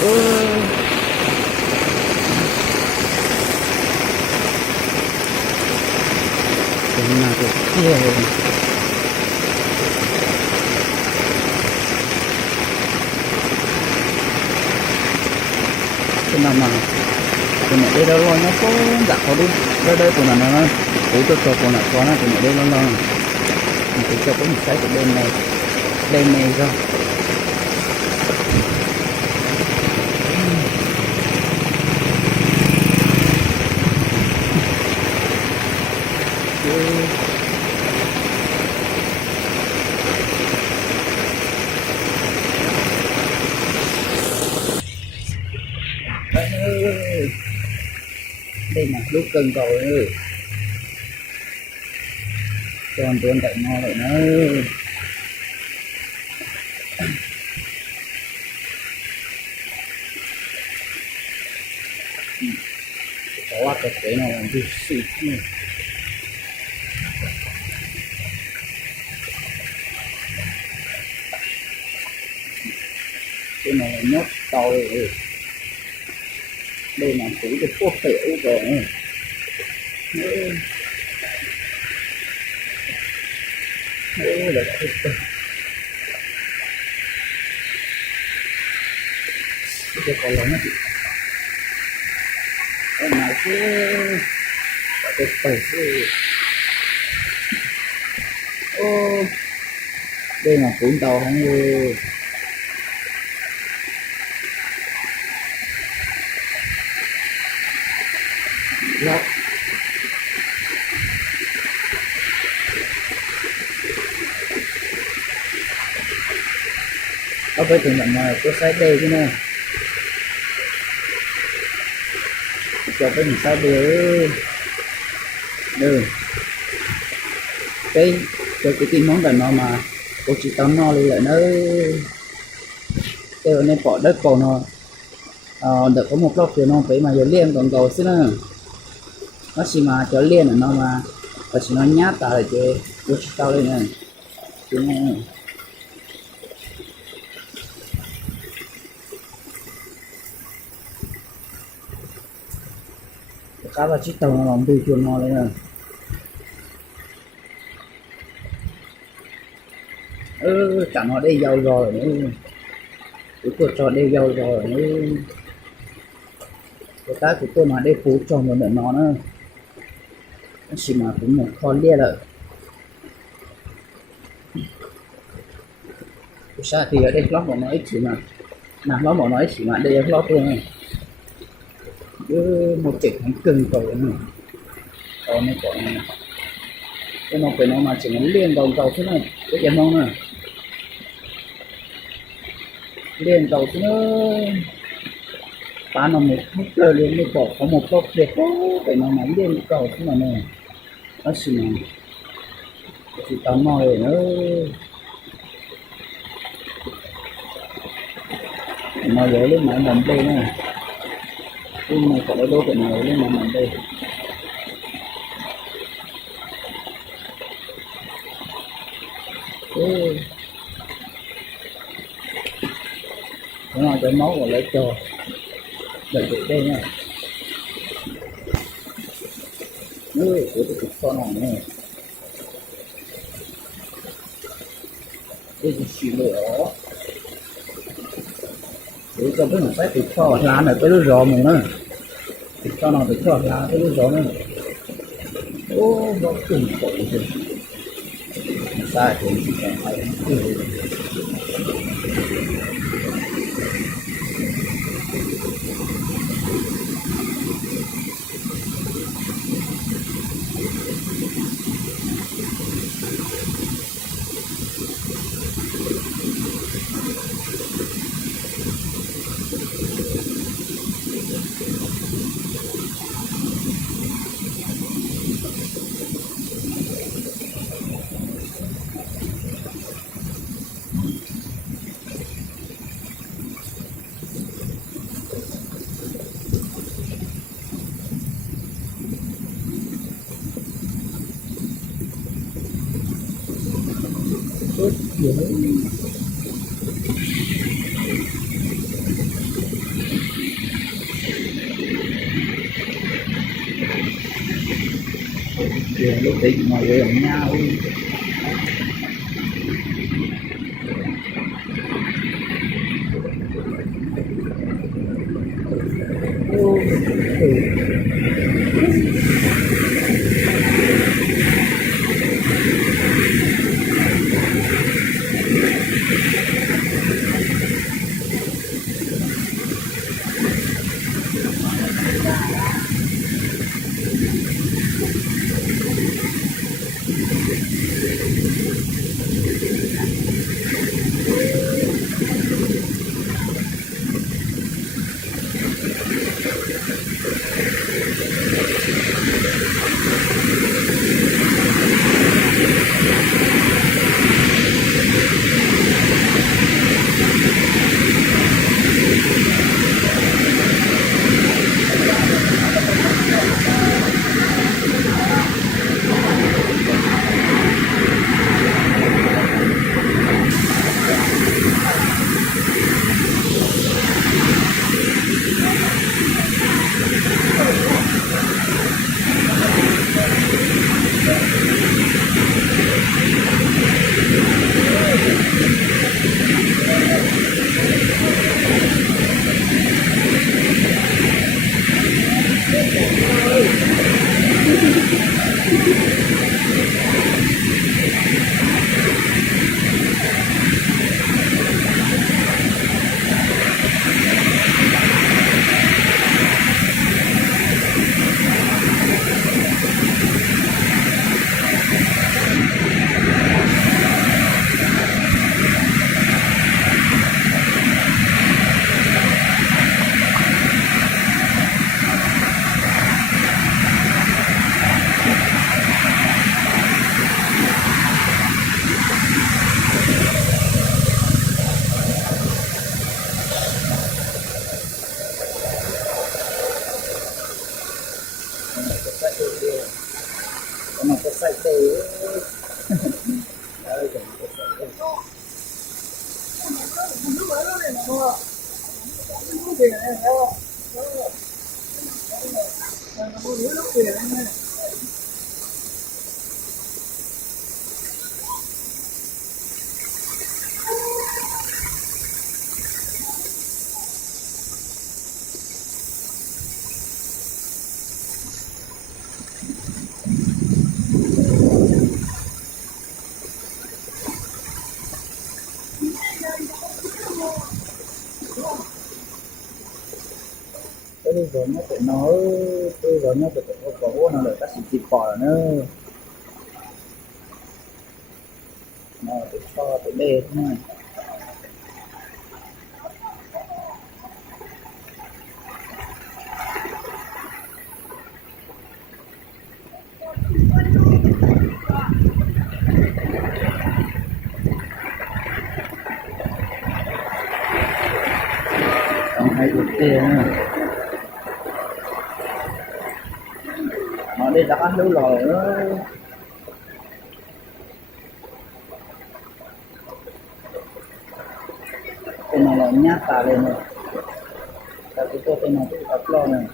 Ừ, cái nào cái kia cái nào mà tụi này đây đâu rồi nó có đặt vào đi đây đây tụi này nó ủa cho tụi này có nó tụi này đây nó lo mình cho có một cái của bên này rồi đây là lúc cần cầu ơi cho anh tụi anh tại ngon lại nó có cái nào làm gì xịt này cái này là nhóc to rồi đây là chủ cái thuốc tiểu rồi là cái con lớn á cái này chứ cái tẩy chứ ô đây là cuốn tàu không ơi lóc có phải thường nhận mà có size đây chứ nè cho cái gì size đây được cái cái món đàn nó mà cô chỉ tao no lại nó kêu nên bỏ đất cầu nó được có một lốc thì nó phải mà giờ liên còn cầu xí nữa nó chỉ mà cho liên ở nó mà và chỉ nó nhát tại chứ cô chỉ tao lên này chứ này cá và chiếc tàu nó làm từ chuồn nó lên rồi chẳng nó đây dầu rồi nữa cái cuộc trò đây dầu rồi nữa cái tá của tôi mà đây phủ tròn một đợt nó nữa nó chỉ mà cũng một con lia rồi sao thì ở đây lót một nói chỉ mà lót một nói chỉ mà đây lót thôi này một chiếc thằng cưng cầu này còn này còn này cái nó phải nó mà chỉ nó liên cầu cầu thế này cái gì không nè liên cầu thế nó ta nó một mức lơ liên mới có một góc đẹp phải nó nắm liên cầu thế này nó chỉ tao nói nữa nó dễ lên máy mình đây nè cái này có đôi cái này lên máy mình đây nó cái máu rồi lấy cho đợi đây nha của cái con này này đây là xì lửa để cho cái một cái thịt kho lá này cái lưỡi giò mình nữa thịt kho nào thịt kho lá cái lưỡi giò nữa nó cùng cổ rồi sai cũng chỉ cần phải lúc đấy mọi người ở nhau mà có sai từ đây tôi vừa nhớ tụi nó tôi vừa nhớ tụi cổ nó được các sự kịp cò nữa nó tụi to tụi bê thế này còn hai tụi kia nữa nó đi ra ăn lưu lòi nữa cái này là nhát tà lên rồi ta cứ có cái này cứ ấp lo này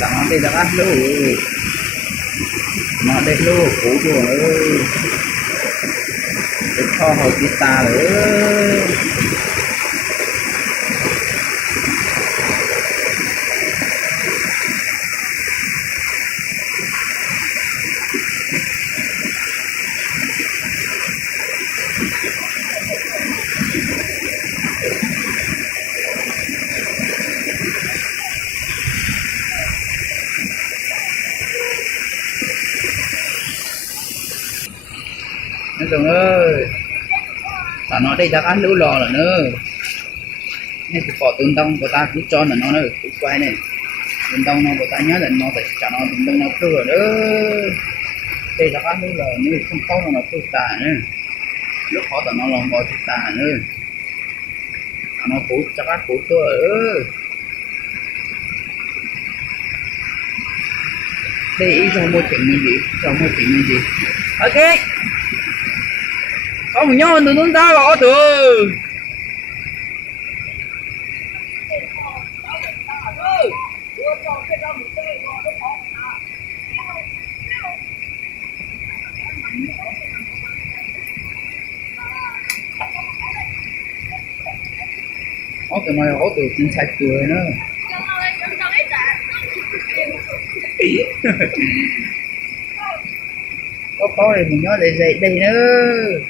nó đi ra ăn lưu nó đây lưu cũ chùa ơi cái kho hồi kita nữa nói chung ơi nó đây chắc ăn lũ lò rồi nữa nên thì bỏ tương đông của ta cứ cho là nó cứ quay này tương đông nó của ta nhớ là nó phải cho nó tương đông nó cứ rồi đó đây chắc ăn lũ lò nữa không có nó cứ tà nữa lúc khó tao nó lòng bò thì tà nữa nó phủ chắc là phủ tôi đi trong môi trường như gì trong môi trường như gì ok có một nhau tụi chúng ta rõ từ có tụi mày có từ chính sách cười nữa có thì mình nhớ đây nữa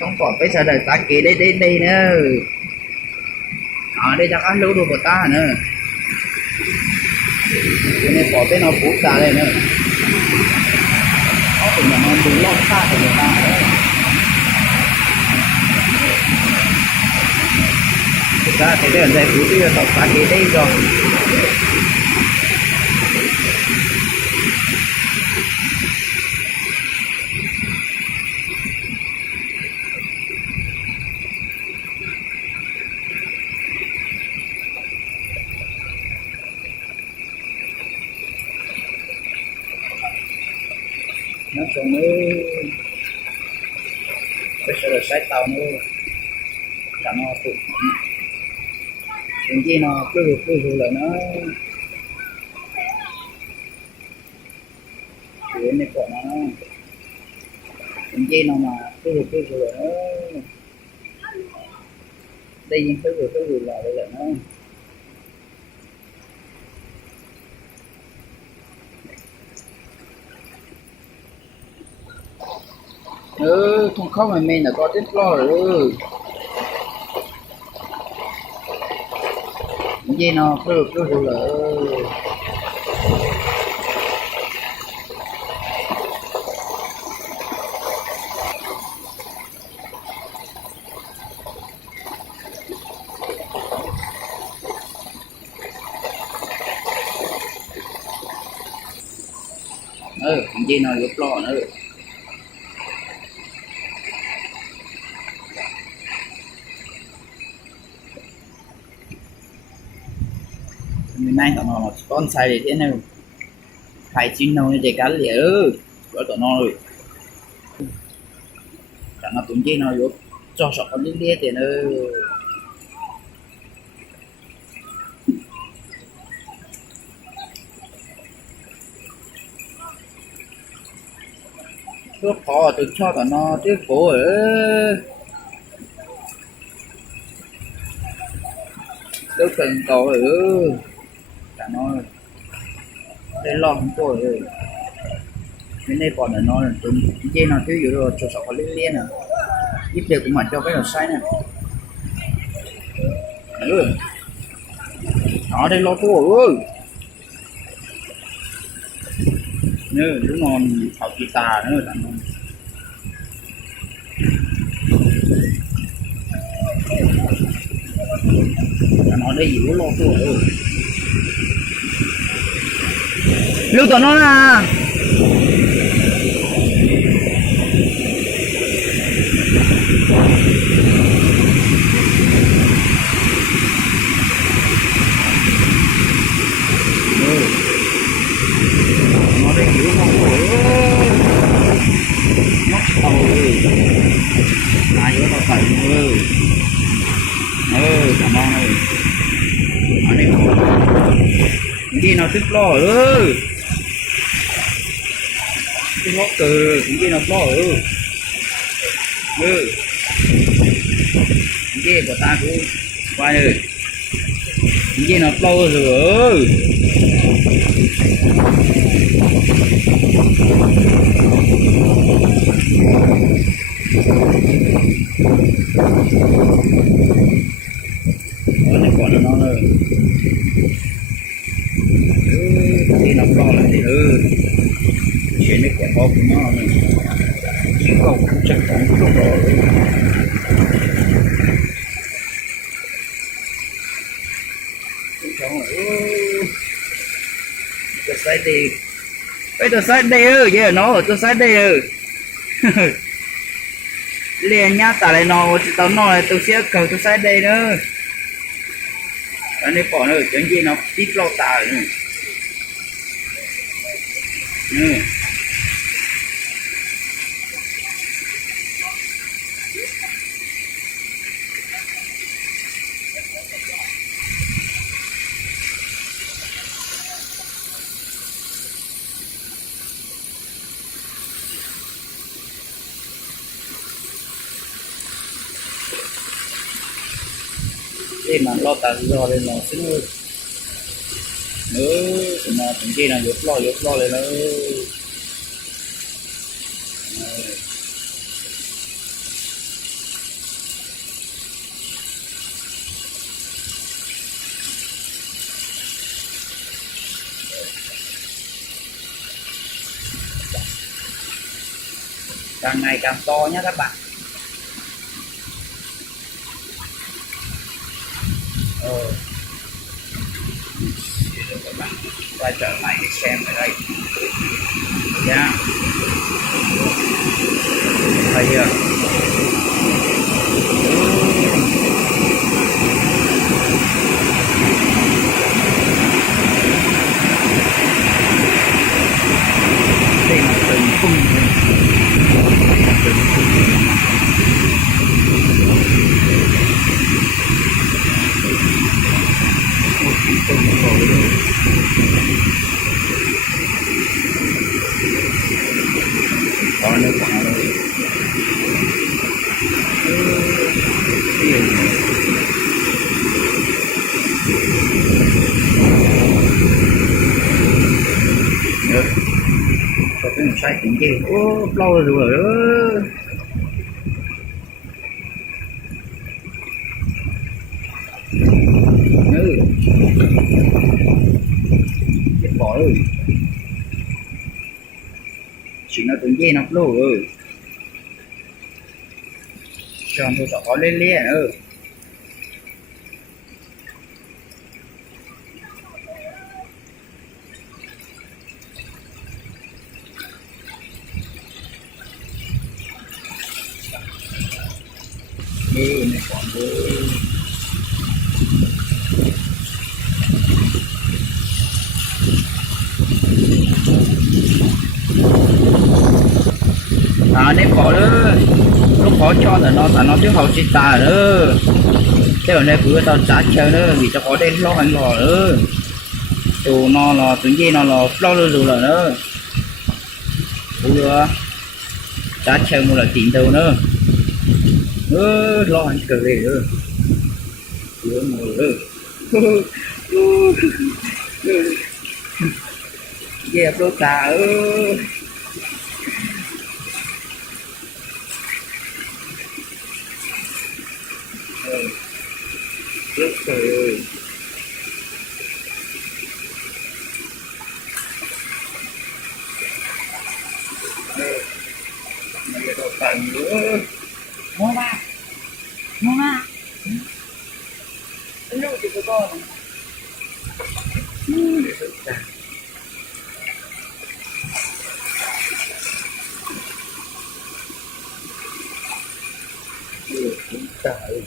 không còn phải sợ đời ta kể đây nữa ở đây chắc ăn lâu đồ của ta nữa cho nên có cái nó phút ta đây nữa có thì nó đủ lót xa của người ta nữa thực ra cái đường dây phút bây giờ tộc ta kể đây rồi nó còn nữa bây giờ là sai tàu nữa chẳng nó tụi những gì nó cứ là nó chuyện này của nó những gì nó mà cứ là nó đây những cứ là đây là nó không khóc mà mình là có tiếp lo rồi những gì nó cứ là những gì nó giúp lo nữa mình nay tụi nó con xài để thế nào phải chín nấu như thế cá lẻ rồi tụi nó rồi chẳng là tụi chi nó giúp cho sọt con đi thì nó trước khó tôi cho tụi nó trước phố ở trước cần cầu ở cả nó đây lo không tôi rồi bên đây còn là nó là tụi chi nó thiếu dữ rồi cho sọt con liên à giúp được cũng mà cho cái đầu sai nè đó đây lo tôi nữa đúng ngon học guitar nữa là nó đây dữ lo tôi lưu tụi nó là nó đây dữ lo tôi nó ôi ai đó nó phải cảm ơn ơi ở đây gì nó thích lo cái ngóc từ những gì nó lo những gì của ta cũng qua rồi những gì nó lo rồi ở đây còn nó rồi thì nó lo lại thì chuyện này của của nó này chỉ cầu cũng chắc chắn lúc rồi tôi sai đi bây tôi sai đây giờ nó tôi sai đây liền nhá tả lại nó chỉ tao nói tôi sẽ cầu tôi sai đây nữa anh ấy bỏ nó ở trên kia nó tít lo tả nữa để mà lo tả do lên nó xin ơi nữa mà trên kia là dốt lo lên nó càng ngày càng to nhé các bạn các bạn quay trở lại để xem ở đây nha thấy chưa đây là từng khung có nước quả rồi có cái sai tiếng gì ô lâu rồi đó chết bỏ rồi chỉ nó tiếng gì nó lâu rồi tròn tôi có lên liền đi này còn với nên bỏ nữa lúc khó cho là nó tiếng học chỉ tà nữa thế ở đây cứ tao trả chơi nữa vì cho có đến lo hành lò nữa tụ nó là tiếng gì nó là lo rồi là nữa vừa trả chơi một là tiền đâu nữa lo hành cờ gì nữa vừa ngồi nữa dẹp đôi tà rất trời ơi này là đồ tận nữa mua ba cái lúc thì có con trời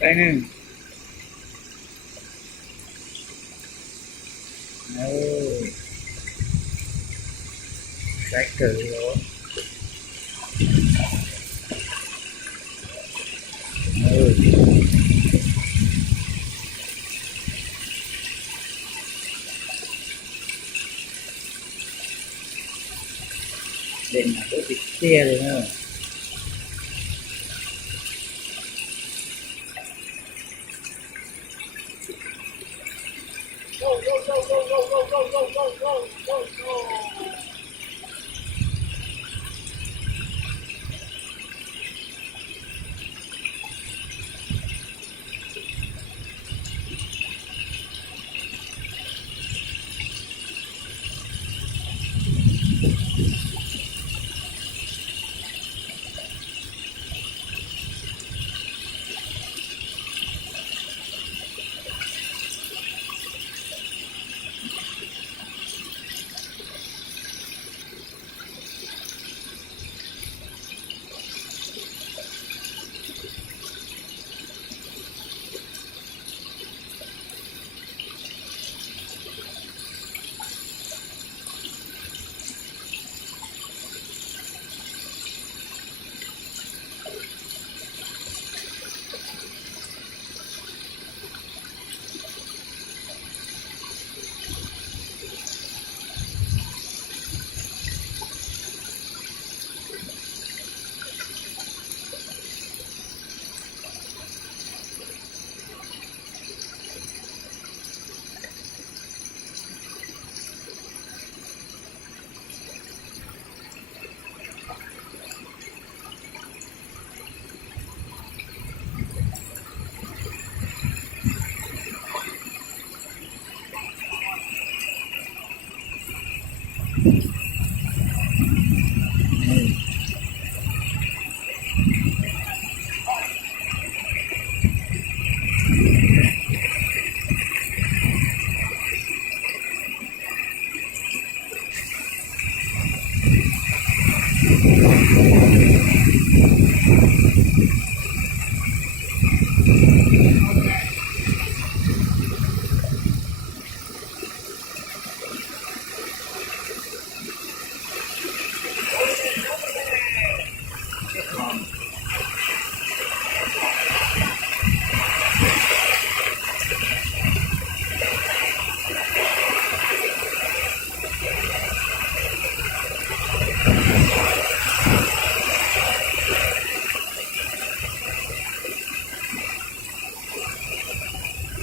cái này cái cử đó để mà có thịt xe rồi nữa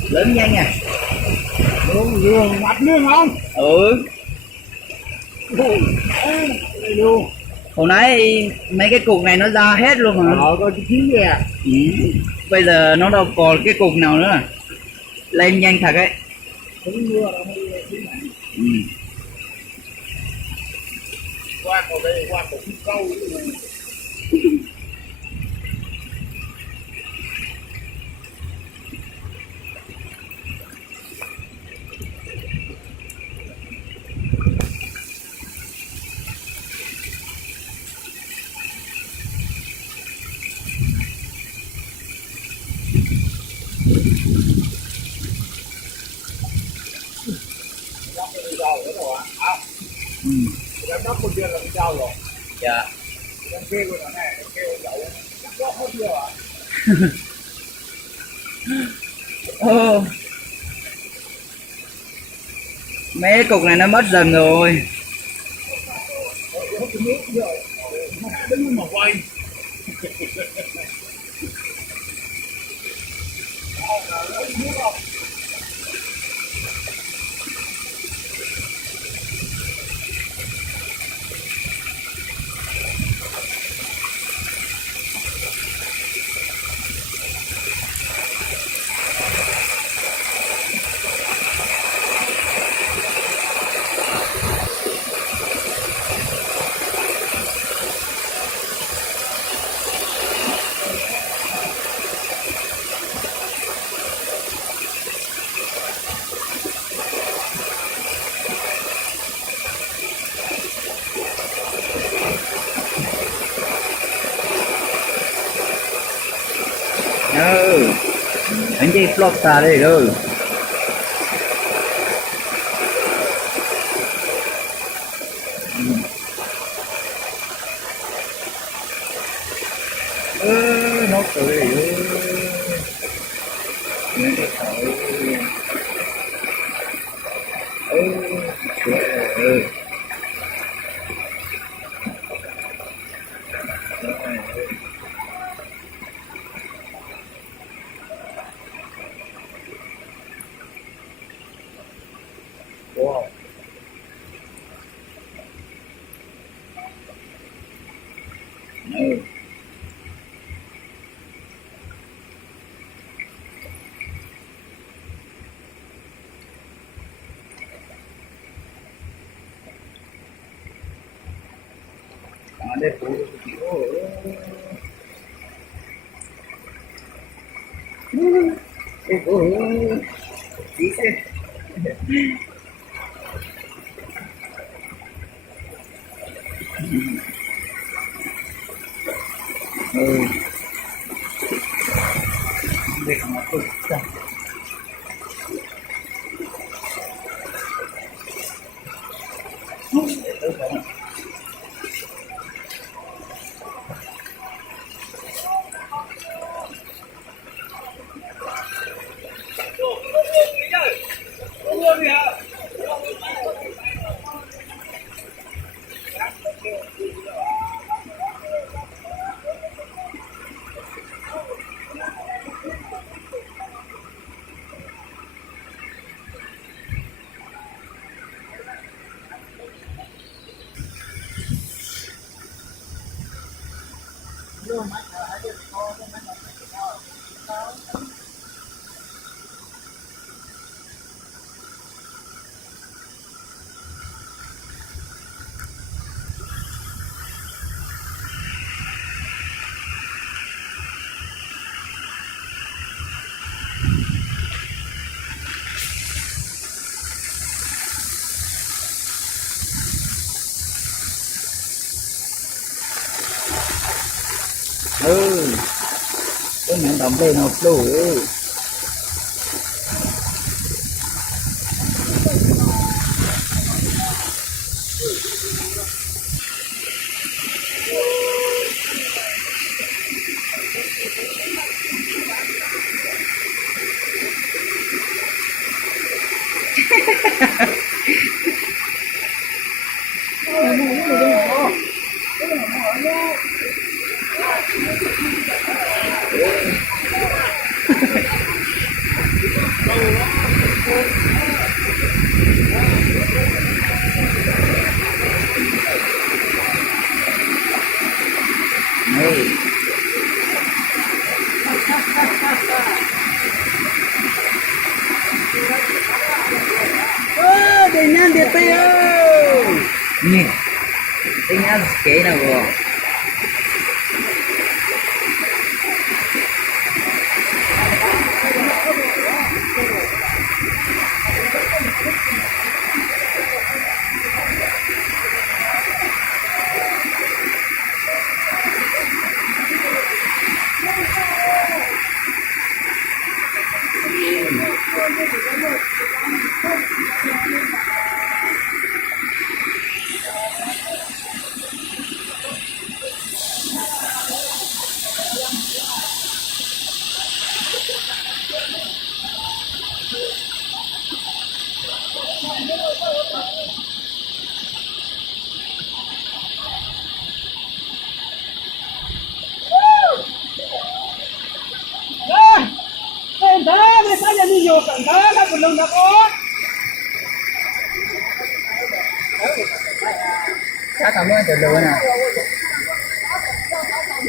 Lớn nhanh à. Đường mặt luôn không? Ừ. Hồi nãy mấy cái cục này nó ra hết luôn mà. Có chín gì à? Ừ. Bây giờ nó đâu còn cái cục nào nữa. Lên nhanh thật ấy. Ừ. Qua một đây, qua một cái câu Ừ. em nó con kia là cái dao rồi. Dạ. Em kêu nó này, em kêu dậu chắc có hết chưa ạ? Ô. Mấy cái cục này nó mất dần rồi. Hút cái nước rồi. Nó đứng mà quay. Ừ. Anh đi flop xa đây rồi. Nó cười ơi. Wow. Ừ. Đây phụ ừ. Đây là một cục. những đồng lên một lũ Hey. Dengan dia tayo. Ni tinggal sekali nak buat. Cantar, mereka jadi yo cantar, tak belum dapat. Chắc cảm ơn từ đầu nè.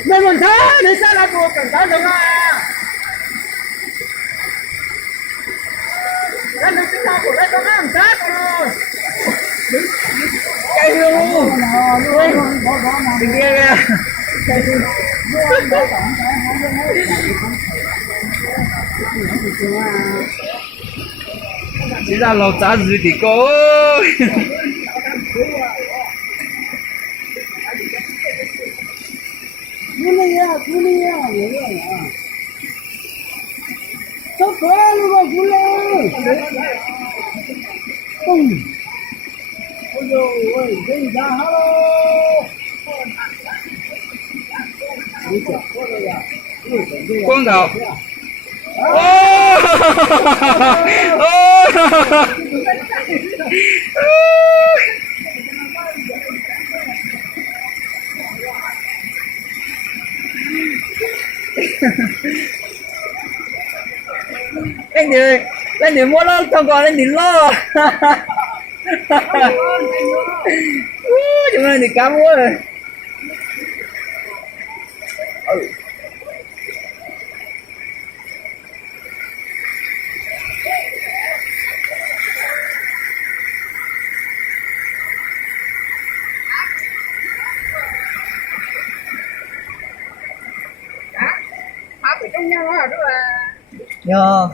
Memang dah, mereka nak buat cantar dengan. Dan mereka nak buat dengan cantar terus. Cây luôn. Đừng kia kìa. Chỉ ra lột giá gì thì cô. Kuliah, Cepat lu kuliah. Ôi, đây ra hello. Quang đầu. Ô! Ô! Lên đi mua lo cho con lên đi lo. Chúng mình thì cá mua rồi. Hả? Ở trong nhau hả? Đó là Nhờ.